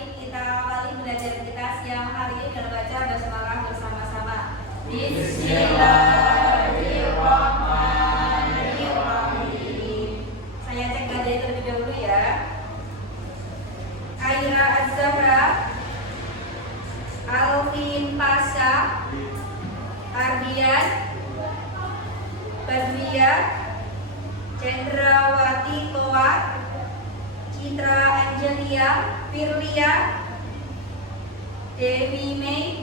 Bismillahirrahmanirrahim. Kita awali belajar kita siang hari ini dengan baca basmalah bersama-sama. Bismillahirrahmanirrahim. Saya cek gadai terlebih dahulu ya. Aira Az-Zahra, Alvin Pasha, Ardian, Badwiyah, Cendrawati Toa, Citra Angelia, Firlia, Dewi Mei,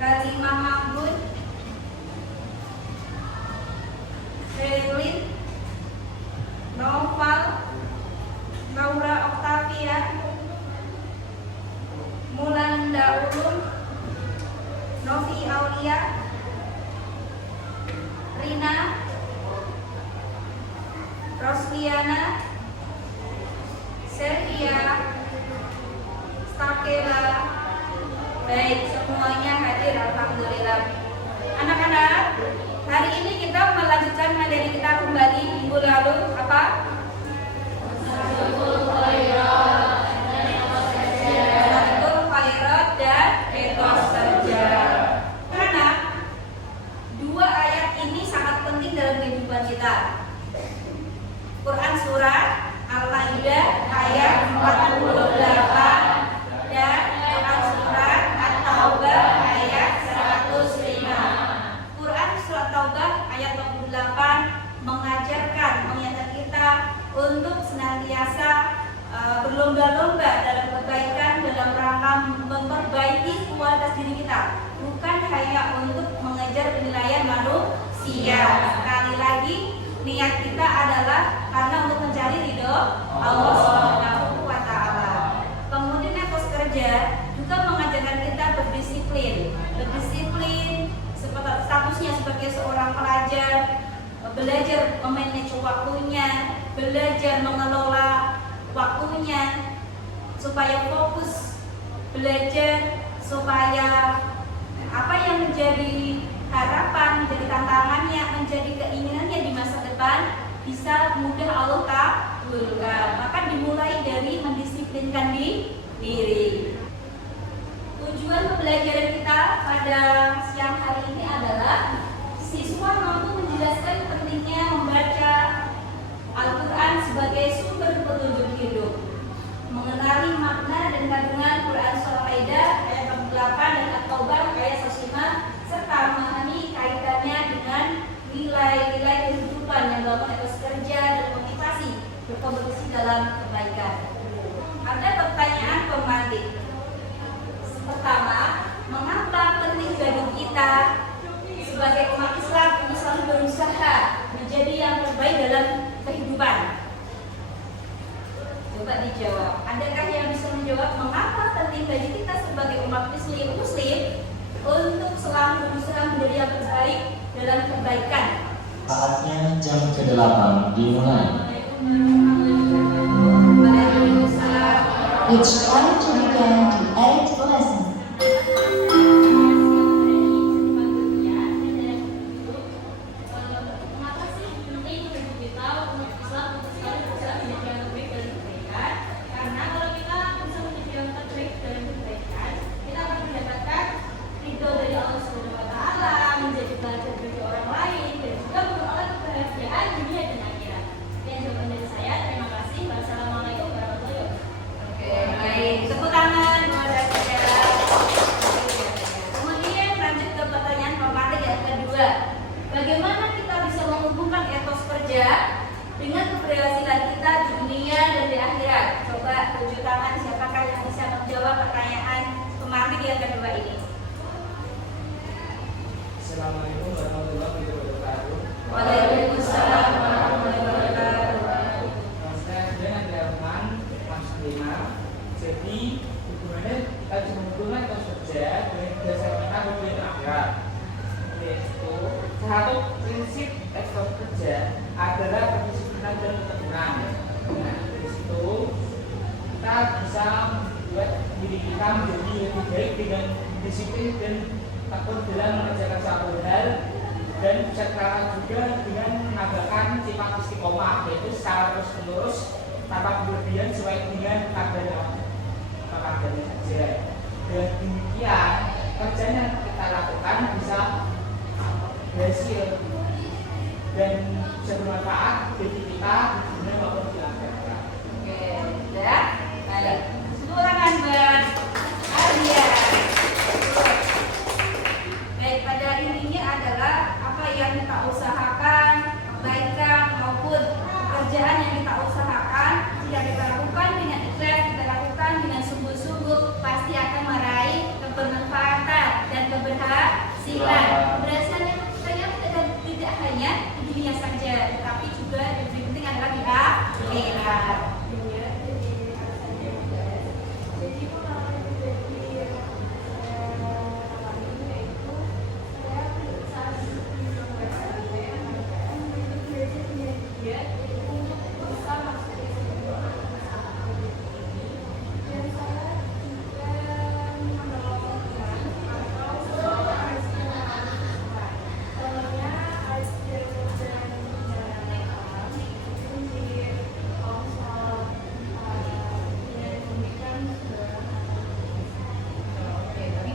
Kalimah Mahmud, Sherlyn, Noval, Laura Octavia, Mulan Daulun, Novi Aulia, Rina, Rosliana, Selvia, Stakela. Baik, semuanya hadir, alhamdulillah. Anak-anak, hari ini kita melanjutkan materi kita kembali minggu lalu apa? Suratul Khairat dan Etos Kerja. Karena dua ayat ini sangat penting dalam kehidupan kita. Quran Surah Al-Maidah ayat 48 dan Quran Surah At-Taubah ayat 105. Quran Surah Taubah ayat 48 mengajarkan, mengingatkan kita untuk senantiasa berlomba-lomba dalam kebaikan dalam rangka memperbaiki kualitas diri kita, bukan hanya untuk mengejar penilaian manusia. Sekali lagi, niat kita adalah karena untuk mencari ridho Allah Subhanahu wa Ta'ala. Kemudian etos kerja juga mengajarkan kita berdisiplin seperti statusnya sebagai seorang pelajar, belajar memanage waktunya, belajar mengelola waktunya supaya fokus, belajar supaya apa yang menjadi harapan, menjadi tantangannya, menjadi keinginannya di masa depan bisa mudah Allah kabulkan. Maka dimulai dari mendisiplinkan diri. Tujuan pembelajaran kita pada siang hari ini adalah siswa mampu menjelaskan pentingnya membaca Al-Quran sebagai sumber petunjuk hidup, mengenali makna dan kandungan Quran Surah Al-Maidah ayat 48 dan At-Taubah ayat 105, serta memahami kaitannya dengan nilai-nilai kehidupan yang dapat etos kerja dan motivasi berkompetisi dalam kebaikan. Ada pertanyaan pemantik. Pertama, mengapa penting bagi kita sebagai umat Islam untuk selalu berusaha menjadi yang terbaik dalam kehidupan? Coba dijawab. Adakah yang bisa menjawab mengapa penting bagi kita sebagai umat Muslim untuk selalu berusaha menjadi yang terbaik dalam kebaikan? Saatnya jam ke-8 dimulai. It's time to begin the 8th lesson. Tepuk tangan buat saya. Kemudian lanjut ke pertanyaan pemantik yang kedua. Bagaimana kita bisa menghubungkan etos kerja dengan keberhasilan kita di dunia dan di akhirat? Coba tunjuk tangan siapakah yang bisa menjawab pertanyaan pemantik yang kedua ini. Assalamualaikum warahmatullahi wabarakatuh. Waalaikumsalam warahmatullahi wabarakatuh. Saya dengan Rahman Mas Lima. Jadi hubungannya kita menghubungkan etos kerja dengan dasar kita berbeda akhirat. Yaitu satu prinsip etos kerja adalah kedisiplinan dan ketekunan. Nah, dari situ kita bisa membuat diri kita menjadi lebih baik dengan disiplin dan takut dalam mengerjakan suatu hal, dan secara juga dengan menambahkan sifat istiqomah, yaitu secara terus menerus tanpa berlebihan sesuai dengan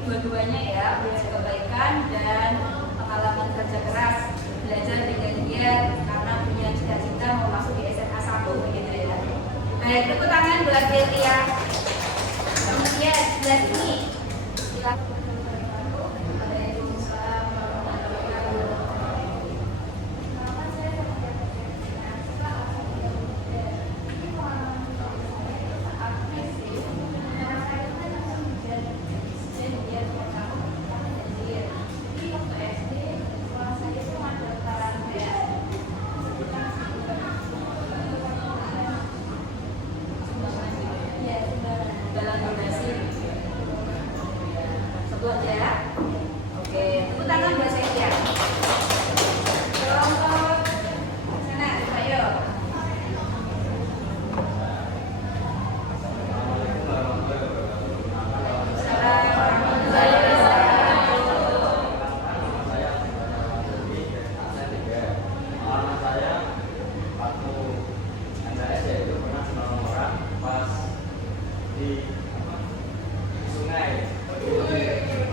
dua-duanya ya, belajar kebaikan dan pengalaman kerja keras, belajar dengan giat karena punya cita-cita mau masuk di SMA 1 begitu ya. Baik, tepuk tangan buat Delia. Kemudian sebelah sini silakan. Waalaikumsalam warahmatullahi wabarakatuh. Selamat saya dalam donasi sebut ya. Oke, tepuk tangan buat saya. Kelompok sana, ayo.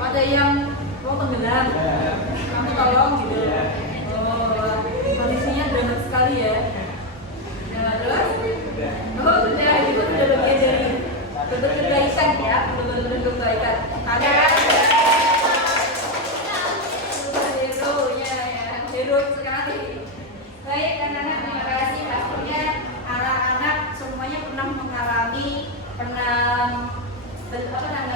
Ada yang mau tenggelam, kamu tolong gitu. Oh, kondisinya dramatis sekali ya. Nah, terus? Oh, sudah, itu sudah bagian dari bentuk kebaikan ya, bentuk kebaikan. Ada hero-nya ya, hero sekali. Baik, anak-anak, terima kasih. Pastinya anak-anak semuanya pernah mengalami,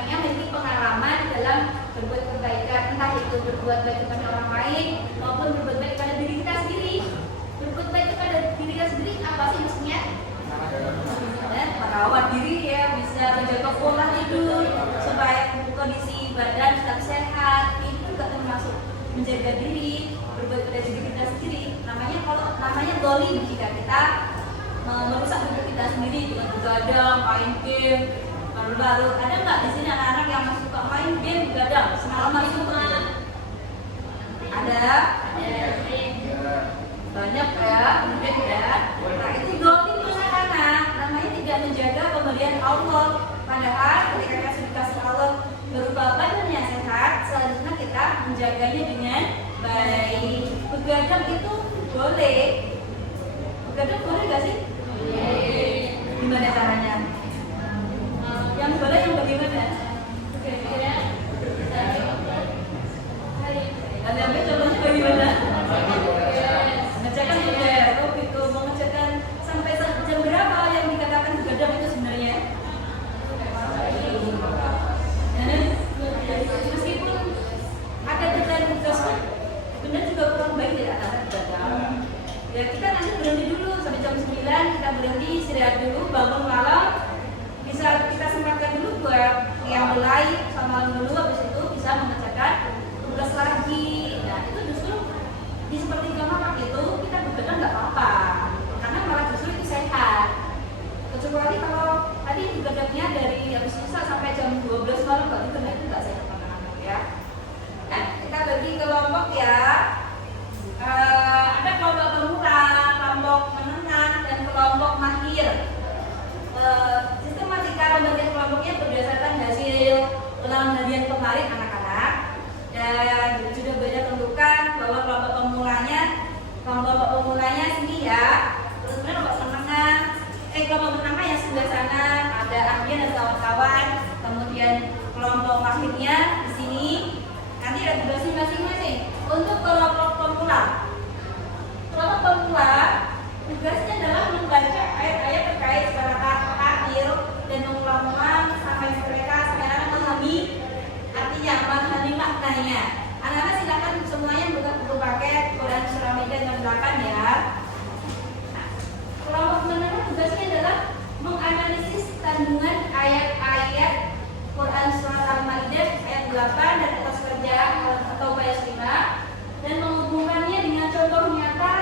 memiliki pengalaman dalam berbuat kebaikan, entah itu berbuat baik kepada orang lain maupun berbuat baik kepada diri kita sendiri. Berbuat baik kepada diri kita sendiri apa sih maksudnya? Merawat diri ya, bisa menjaga pola tidur supaya kondisi badan tetap sehat. Itu juga termasuk menjaga diri, berbuat pada diri kita sendiri. Namanya dolim jika kita merusak hidup kita sendiri dengan begadang, main game. Baru ada nggak di sini anak-anak yang masih suka main game begadang semalaman itu mana? Ada? Banyak ya, mungkin ya. Nah itu dolim anak-anak, namanya tidak menjaga pemberian Allah. Padahal ketika kita dikasih Allah berupa badannya sehat, selanjutnya kita menjaganya dengan baik. Begadang itu boleh. Begadang boleh nggak sih? Gimana caranya? Yang boleh yang bagaimana? Ada yang contohnya bagaimana? Ngecekkan juga ya, oh gitu. Mau ngecekkan sampai jam berapa yang dikatakan begadang itu sebenarnya? Meskipun ada deadline tugas kan, benar juga kurang baik ya anak begadang. Ya kita nanti berhenti dulu sampai jam 9, kita berhenti istirahat dulu, bangun malam. Bisa kita sempatkan dulu buat yang mulai sama dulu, habis itu bisa mengerjakan tugas lagi. Nah itu justru di sepertiga malam itu kita begadang nggak apa-apa, karena malah justru itu sehat. Kecuali kalau tadi begadangnya dari habis susah sampai jam 12 malam, berarti benar itu nggak sehat anak-anak ya. Nah kita bagi kelompok ya. Ada kelompok pemula, kelompok menengah, dan kelompok mahir. Sistematika pembagian kelompoknya berdasarkan hasil ulangan harian kemarin anak-anak, dan sudah banyak tentukan bahwa kelompok pemulanya sini ya, terus kemudian kelompok menengah yang sebelah sana ada Ardian dan kawan-kawan, kemudian kelompok mahirnya di sini nanti ada tugasnya masing-masing. Untuk kelompok pemula tugasnya adalah membaca ayat-ayat terkait surat Al-Fatihah dan mengulang-ulang sampai mereka sekarang memahami artinya, memahami maknanya. Anak-anak silakan semuanya buka buku paket Quran Surah Al-Maidah yang belakang ya. Kelompok menengah tugasnya adalah menganalisis kandungan ayat-ayat Quran Surah Al-Maidah ayat 8 dan atas kerja atau ayat 5 dan menghubungkannya dengan contoh nyata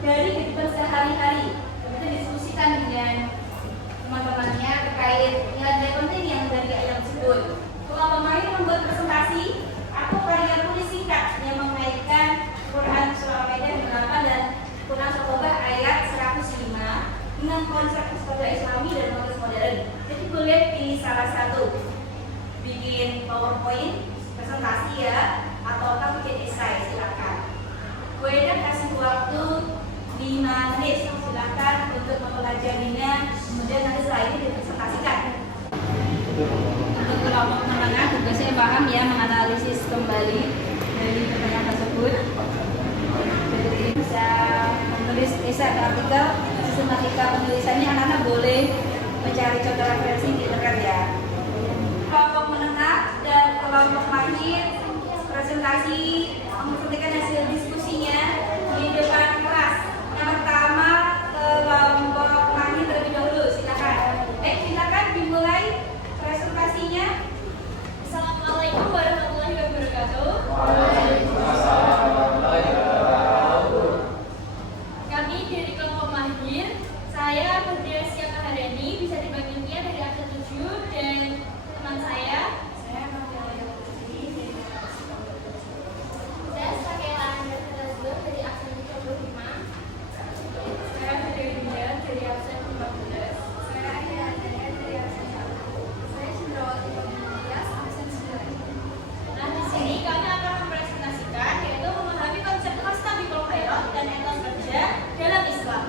dari kehidupan sehari-hari. Kita diskusikan dengan teman-temannya terkait nilai-nilai penting yang dari ayat tersebut. Kelompok mahir membuat presentasi atau karya tulis singkat yang mengaitkan Quran Surah Al-Maidah 8 dan Quran Surah ayat 105 dengan konsep istilah Islami dan konteks modern. Jadi boleh pilih salah satu, bikin PowerPoint PowerPoint presentasi ya, ataukah bikin esai, silakan. Bu Eda kasih waktu 5 menit, silakan untuk mempelajarinya, kemudian nanti setelah ini dipresentasikan. Untuk kelompok menengah tugasnya paham ya, menganalisis kembali dari pertanyaan tersebut. Jadi bisa menulis esai atau artikel. Sistematika penulisannya anak-anak boleh mencari contoh referensi di internet ya. Kelompok menengah dan kelompok mahir presentasi mempresentasikan hasil diskusinya di depan kelas. Yang pertama kelompok mahir terlebih dahulu, silakan. Silakan dimulai presentasinya. Assalamualaikum warahmatullahi wabarakatuh. Kami dari kelompok mahir, saya Badria Siaka Harani, bisa dipanggil Nia dari absen 7, dan teman saya Sakela Andrea Terazur dari absen 35. Saya Badria Dinda dari absen 15. Saya Aida Andrea dari absen 1. Saya Cendrawati Pemilyas absen 9. Nah, di sini kami akan mempresentasikan yaitu memahami konsep Fastabiqul Khairat dan etos kerja dalam Islam.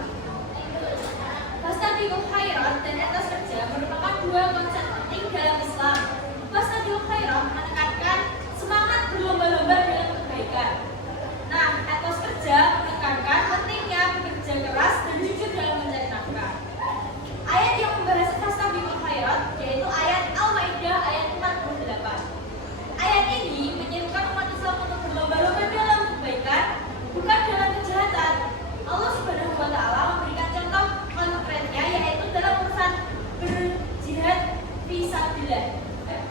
Fastabiqul Khairat dan etos kerja merupakan dua konsep penting dalam Islam. Fastabiqul Khairat menekankan semangat berlomba-lomba dalam kebaikan. Nah, etos kerja menekankan pentingnya bekerja keras dan jujur dalam mencari nafkah. Ayat yang membahas Fastabiqul Khairat yaitu ayat Al-Maidah ayat 48. Ayat ini menyerukan umat Islam untuk berlomba-lomba dalam kebaikan, bukan dalam kejahatan. Allah Subhanahu wa Ta'ala memberikan contoh konkretnya yaitu dalam urusan berjihad fisabilillah,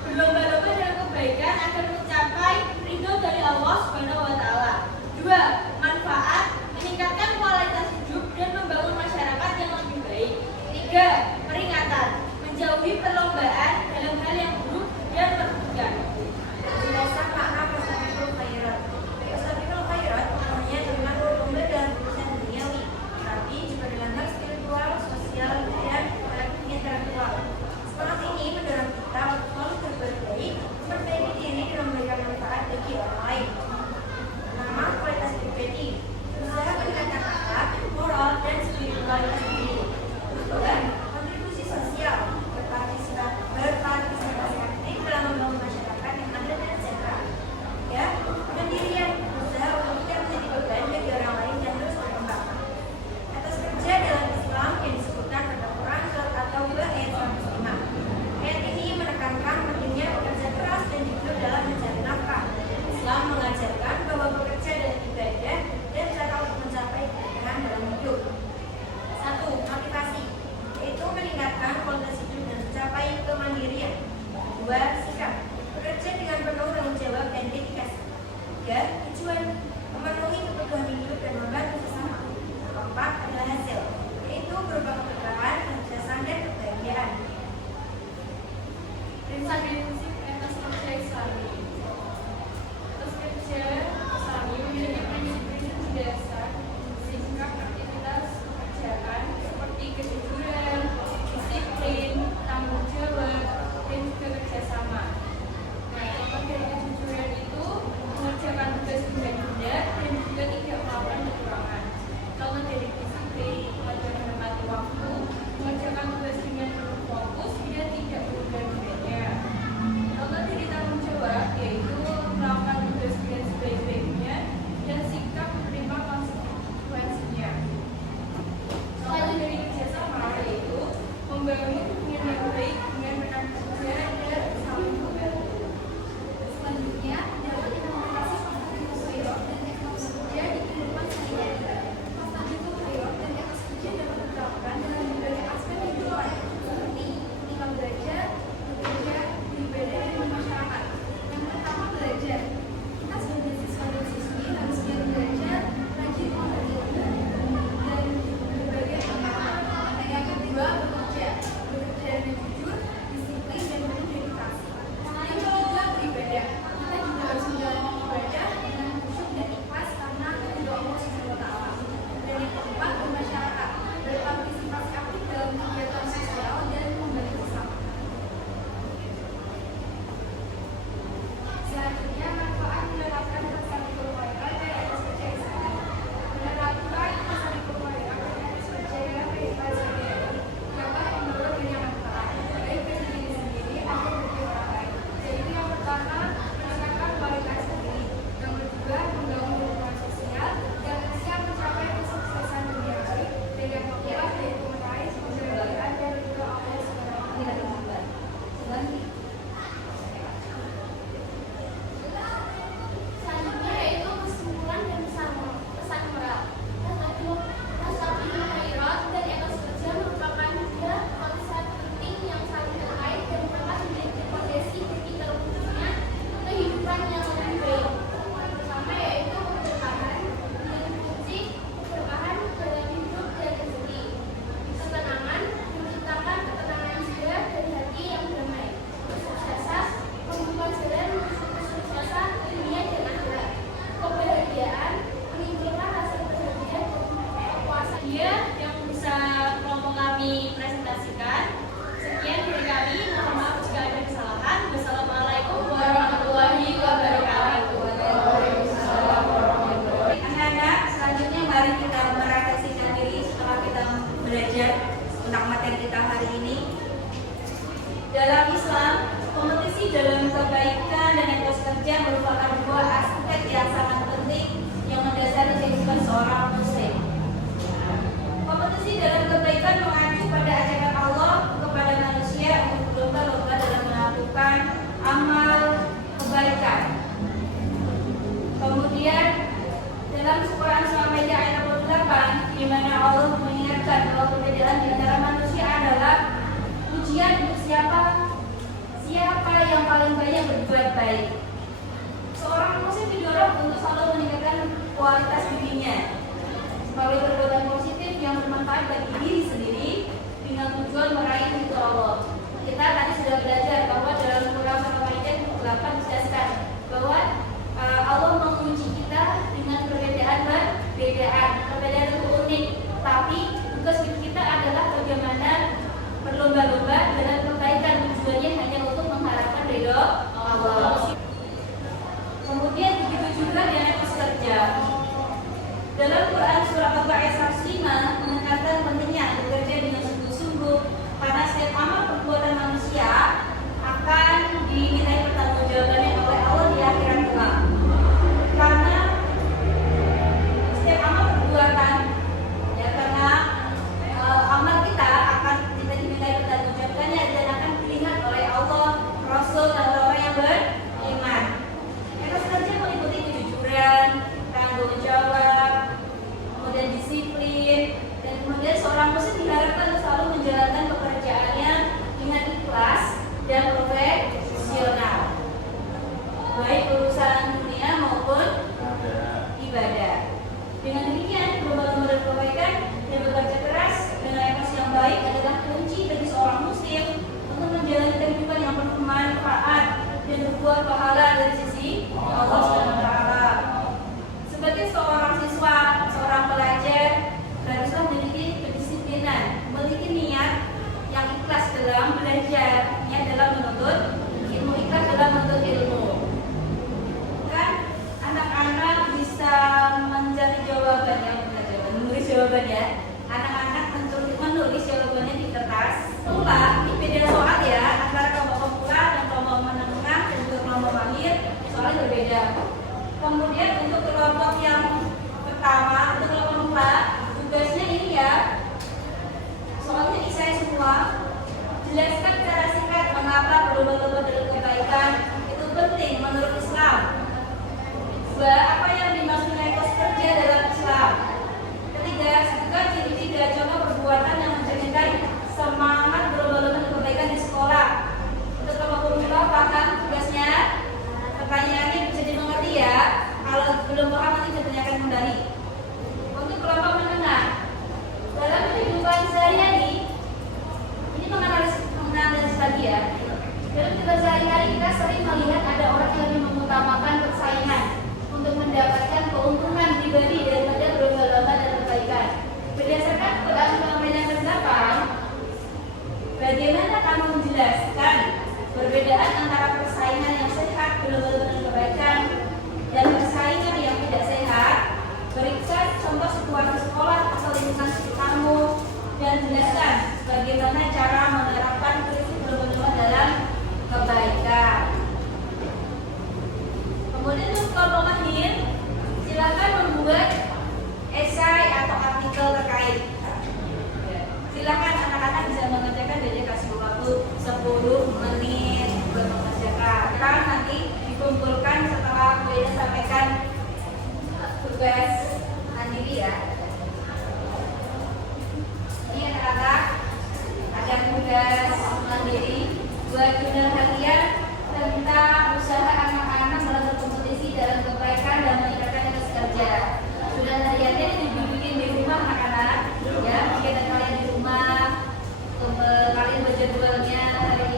berlomba-lomba dalam kebaikan agar mencapai ridho dari Allah Subhanahu wa Ta'ala. 2. Manfaat, meningkatkan kualitas hidup dan membangun masyarakat yang lebih baik. 3. Peringatan, menjauhi perlombaan dalam hal yang buruk dan merugikan. Penjelasan makna Fastabiqul Khairat. Fastabiqul Khairat maknanya dengan berlomba dalam urusan duniawi, tapi juga dalam hal spiritual, sosial, dan intelektual. Semangat ini mendorong kita untuk selalu berbuat baik, memperbaiki diri dan memberikan manfaat bagi orang lain. Pertama, kualitas pribadi, usaha meningkatkan akhlak, moral, dan spiritualitas diri. Kedua, kontribusi sosial, berpartisipasi aktif dalam membangun masyarakat yang adil dan sejahtera. Ya, pendirian, usaha untuk tidak menjadi beban bagi orang lain dan terus berkembang. Atas kerja dalam Islam yang disebutkan pada Quran surat At-Taubah ayat 105. Ayat ini menekankan pentingnya bekerja keras dan jujur dalam mencari nafkah. Islam mengajarkan bahwa bekerja dan ibadah dan cara untuk mencapai keberkahan dalam hidup. 1. Motivasi, yaitu meningkatkan kualitas hidup dan mencapai kemandirian. 2. Sikap, bekerja dengan penuh tanggung jawab dan dedikasi. 3. Tujuan, memenuhi kebutuhan hidup dan membantu sesama. 4. Adalah hasil, yaitu berupa keberkahan, kesuksesan, dan kebahagiaan. Prinsip etos kerja Islami. Etos kerja Islami memiliki prinsip-prinsip dasar sikap aktivitas pekerjaan seperti kejujuran, disiplin, tanggung jawab, dan juga kerjasama. Nah, contoh dari kejujuran itu mengerjakan tugas dengan benar dan juga tidak melakukan kecurangan. Contoh dari disiplin, mengajarkan menepati waktu, mengerjakan tugas dengan penuh fokus dan tidak berubah-ubahnya. Dalam Islam, kompetisi dalam kebaikan dan etos kerja merupakan dua aspek yang sangat penting yang mendasari kehidupan seorang muslim. Kompetisi dalam kebaikan mengacu pada ajaran Allah kepada manusia untuk berlomba-lomba dalam melakukan amal kebaikan. Kemudian dalam Quran Surah Al-Maidah ayat 48 di mana Allah mengingatkan bahwa perbedaan di antara manusia adalah ujian untuk siapa yang paling banyak berbuat baik. Seorang muslim didorong untuk selalu meningkatkan kualitas dirinya sebagai perbuatan positif yang bermanfaat bagi diri sendiri dengan tujuan meraih ridho Allah. Kita tadi sudah belajar bahwa dalam Quran Surah Al-Maidah 8 dijelaskan bahwa Allah menguji kita dengan perbedaan itu unik, tapi tugas kita adalah bagaimana berlomba-lomba dalam kebaikan, tujuannya hanya untuk mengharapkan ridho Allah. Kemudian begitu juga dengan etos kerja. Dalam Quran surah Al-Baqarah ayat 105 menekankan pentingnya bekerja dengan sungguh-sungguh karena setiap amal perbuatan manusia akan dimintai pertanggungjawabannya oleh Allah di akhirat kelak. Karena setiap amal perbuatan karena amal kita akan dimintai pertanggungjawabannya dan akan dilihat oleh Allah, Rasul dan orang yang beriman. Etos kerja meliputi kejujuran, tanggung jawab, kemudian disiplin, dan kemudian seorang muslim diharapkan untuk selalu menjalankan pekerjaannya dengan ikhlas dan profesional, baik urusan dunia maupun ibadah. Dengan demikian, berlomba-lomba dalam kebaikan dan bekerja keras dengan etos yang baik adalah kunci bagi seorang muslim untuk menjalani kehidupan yang penuh manfaat dan berbuah pahala dari sisi Allah SWT. Sebagai seorang siswa, seorang pelajar haruslah memiliki kedisiplinan, memiliki niat yang ikhlas dalam belajar, niat dalam menuntut ilmu, ikhlas dalam menuntut ilmu. Kan anak-anak bisa mencari jawabannya, menulis jawabannya. Anak-anak menulis jawabannya di kertas. Pemula, ini beda soal ya antara kelompok pemula dan kelompok menengah dan juga kelompok mahir, soalnya berbeda. Kemudian untuk kelompok yang pertama, untuk kelompok pemula, tugasnya ini ya, soalnya isai semua. Jelaskan secara singkat mengapa berlomba-lomba dalam kebaikan itu penting menurut Islam. Apa yang dimaksud dengan etos kerja dalam Islam? Ketiga, juga ciri-ciri contoh perbuatan yang mencerminkan semangat berlomba-lomba dalam kebaikan di sekolah. Untuk kelompok pemula paham tugasnya? Pertanyaannya bisa dimengerti ya. Kalau belum paham nanti saya tanyakan kembali. Untuk kelompok menengah, dalam kehidupan sehari-hari, ini menganalisis lagi ya. Dalam kehidupan sehari-hari kita sering melihat ada orang yang lebih mengutamakan persaingan untuk mendapatkan keuntungan pribadi daripada berlomba-lomba dalam kebaikan. Berdasarkan Quran Surah Al-Maidah 8, bagaimana kamu menjelaskan perbedaan antara persaingan yang sehat berlomba-lomba dalam kebaikan dan persaingan yang tidak sehat? Berikan contoh situasi sekolah atau lingkungan sekitarmu dan jelaskan bagaimana cara menerapkan prinsip berlomba-lomba dalam kebaikan. Kemudian untuk kelompok mahir, silakan membuat esai atau artikel terkait. Silakan anak-anak bisa mengerjakan dari kasih waktu 10 menit buat mengerjakan. Kan nanti dikumpulkan setelah beliau sampaikan tugas mandiri ya. Ini anak-anak ada tugas mandiri buat jurnal harian tentang usaha anak-anak dalam berkompetisi dalam kebaikan dan meningkatkan etos kerja. Jurnal hariannya dibikin di rumah anak-anak ya, kegiatan kalian di rumah, kalian berjadwalnya hari